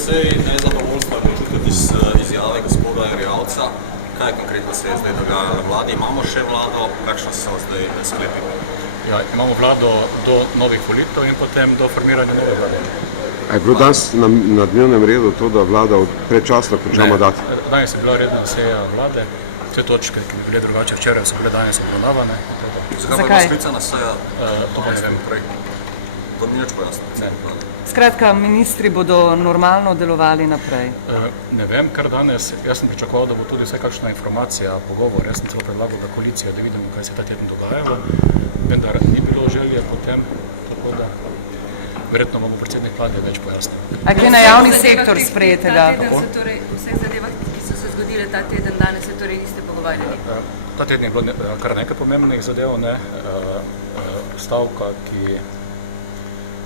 precej nezadovoljstva je počutiti iz izjave gospoda Erjavca. Kaj konkretno se je zdaj dogajalo na vladi? Imamo še vlado, kakšno so zdaj sklepi? Ja, imamo vlado do novih volitev in potem do formiranja nove vlade. A je bilo danes na dnevnem redu to, da vlada predčasno konča mandat? Danes je bila redna seja vlade, vse točke, ki bi bile drugače včeraj, so bile danes obravnavane. Zakaj je bila sklicana seja? To pa ne vem prej. To ni nič pojasnilo. Skratka, ministri bodo normalno delovali naprej. Ne vem, kar danes, jaz sem pričakoval, da bo tudi vse kakšna informacija, pogovor, jaz sem celo predlagal za koalicijo, da vidimo, kaj se ta teden dogajalo, vendar ni bilo želje potem, tako da verjetno bo predsednik vlade več pojasnil. A kaj na javni sektor sprejetega? Vseh zadevah, ki so se zgodile ta teden, danes se torej niste pogovarjali? Ta teden je bilo kar nekaj pomembnih zadev, stavka, ki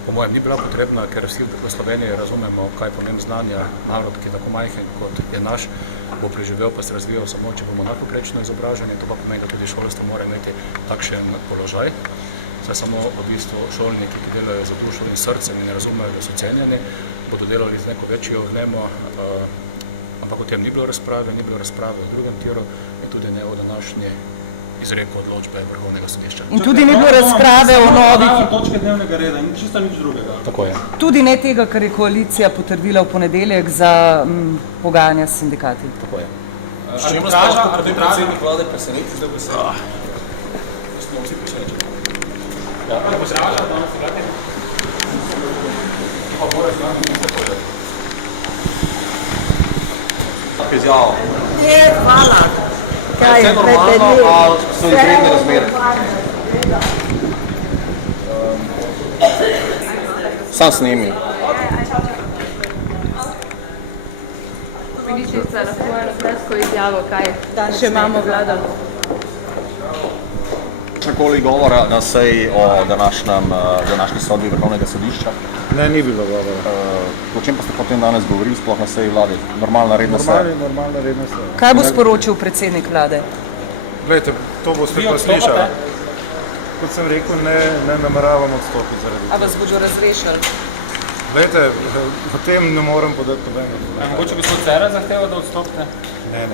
po mojem ni bila potrebna, ker vsi v Sloveniji razumemo, kaj pomeni znanja. Narod, ki je tako majhen, kot je naš, bo preživel pa se razvijal samo, če bomo nadpovprečno izobraženi. To pa pomeni, da tudi šolstvo mora imeti takšen položaj. Saj samo v bistvu šolniki, ki delajo za dušo in srcem in ne razumejo, da so cenjeni, bodo delali z neko večjo vnemo, ampak o tem ni bilo razprave o drugem tiru in tudi ne o današnji izreku odločbe Vrhovnega sodišča. In tudi ni bilo razprave o novih... točke dnevnega reda in čisto nič drugega. Tako je. Tudi ne tega, kar je koalicija potrdila v ponedeljek za pogajanja s sindikati. Tako je. S čim vas lahko predsednik vlade preseneti zdaj v sebi? Smo vsi presenečeni. Ja, ali bo se ražal danes sindikati? Pa bo razgledati, ne se povedati. Tak izjavo. Ne, hvala. Vse normalno, ali so izredne razmere? Sam snemi. Ministrica, lahko eno kratko izjavo, kaj še imamo vlado? Čakoli govora na seji o današnji sodbi Vrhovnega sodišča? Ne, ni bilo govora. O čem pa ste potem danes govorili sploh na seji vlade? Normalna redna seja? Normalna redna seja. Kaj bo sporočil predsednik vlade? Glejte, to boste pa slišali. Kot sem rekel, ne nameravam odstopiti zaradi. A vas bodo razrešili? Glejte, o tem ne morem podati nobeno. Mogoče gospod Cerar zahteva, da odstopite? Ne,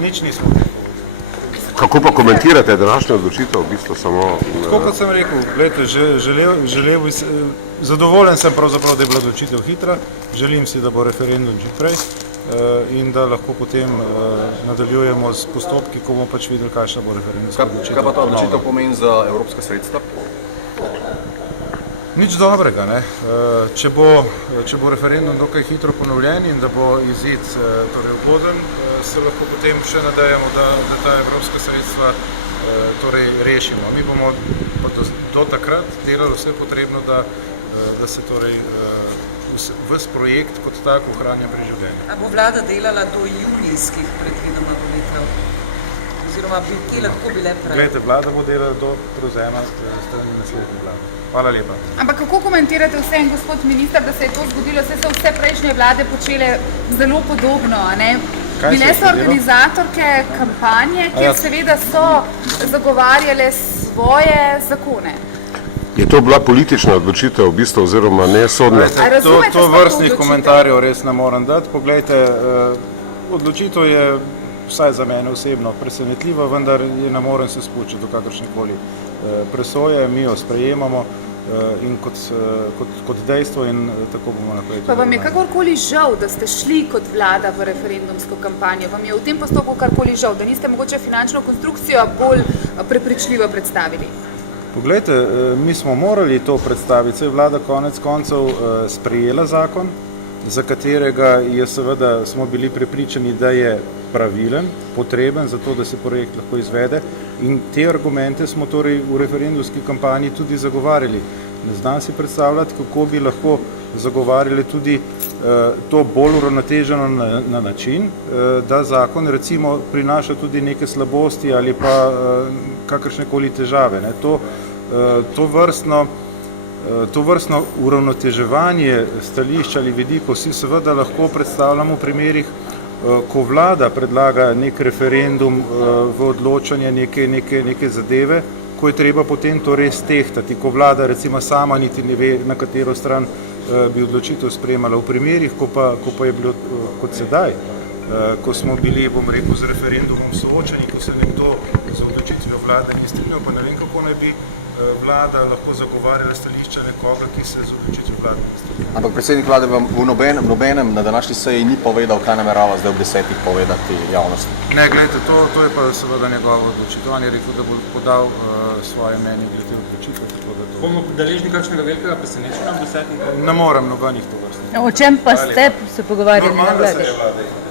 nič nismo o tem povedali. Kako pa komentirate današnjo odločitev, v bistvu samo... Tako kot sem rekel, glejte, zadovoljen sem pravzaprav, da je bila odločitev hitra, želim si, da bo referendum čim prej in da lahko potem nadaljujemo s postopki, ko bomo pač videli, kakšna bo referendumska odločitev. Kaj pa ta odločitev pomeni za evropska sredstva? Nič dobrega, ne. Če bo referendum dokaj hitro ponovljen in da bo izid torej ugoden, se lahko potem še nadejamo, da ta evropska sredstva torej rešimo. Mi bomo do takrat delali vse potrebno, da se torej ves projekt kot tak ohranja pri življenju. A bo vlada delala do julijskih predvidoma volitev? Oziroma bi te lahko bile prej? Glejte, vlada bo delala do prevzema strani naslednje vlade. Hvala lepa. Ampak kako komentirate vse, gospod minister, da se je to zgodilo? Vse so vse prejšnje vlade počele zelo podobno, a ne? Bile so organizatorke kampanje, kjer seveda so zagovarjale svoje zakone. Je to bila politična odločitev v bistvu oziroma ne sodna? To vrstnih komentarjev res ne moram dati. Poglejte, odločitev je vsaj za mene osebno presenetljiva, vendar je ne morem se spuščati do kakršnekoli presoje, mi jo sprejemamo in kot dejstvo in tako bomo naprej. Pa vam je kakorkoli žal, da ste šli kot vlada v referendumsko kampanjo? Vam je v tem postopku karkoli žal, da niste mogoče finančno konstrukcijo bolj prepričljivo predstavili? Poglejte, mi smo morali to predstaviti, saj vlada konec koncev sprejela zakon, za katerega je seveda smo bili prepričani, da je pravilen, potreben za to, da se projekt lahko izvede in te argumente smo torej v referendumski kampanji tudi zagovarjali. Ne znam si predstavljati, kako bi lahko zagovarjali tudi to bolj uravnoteženo na način, da zakon recimo prinaša tudi neke slabosti ali pa kakršnekoli težave. To vrstno uravnoteževanje stališča ali vidikov si seveda lahko predstavljamo v primerih, ko vlada predlaga nek referendum v odločanje neke zadeve, ko je treba potem to res tehtati, ko vlada recimo sama niti ne ve, na katero stran bi odločitev sprejemala. V primerih, ko pa je bilo kot sedaj, ko smo bili, bom rekel, z referendumom soočeni, ko se nekdo za odločitvijo vlade ni strinjal, pa ne vem, kako naj bi vlada lahko zagovarjala stališča nekoga, ki se z odločitvijo vlade ni strinjal. Ampak predsednik vlade vam v nobenem na današnji seji ni povedal, kaj namerava zdaj ob 10. povedati javnosti. Ne, gledajte, to je pa seveda njegova odločitev. On je rekel, da bo podal svoje mnenje glede odločitve. Bomo deležni kakšnega velikega presenečenja ob 10. Ne morem nobenih tovrstnih. O čem pa ste se pogovarjali na vladi? Vlade.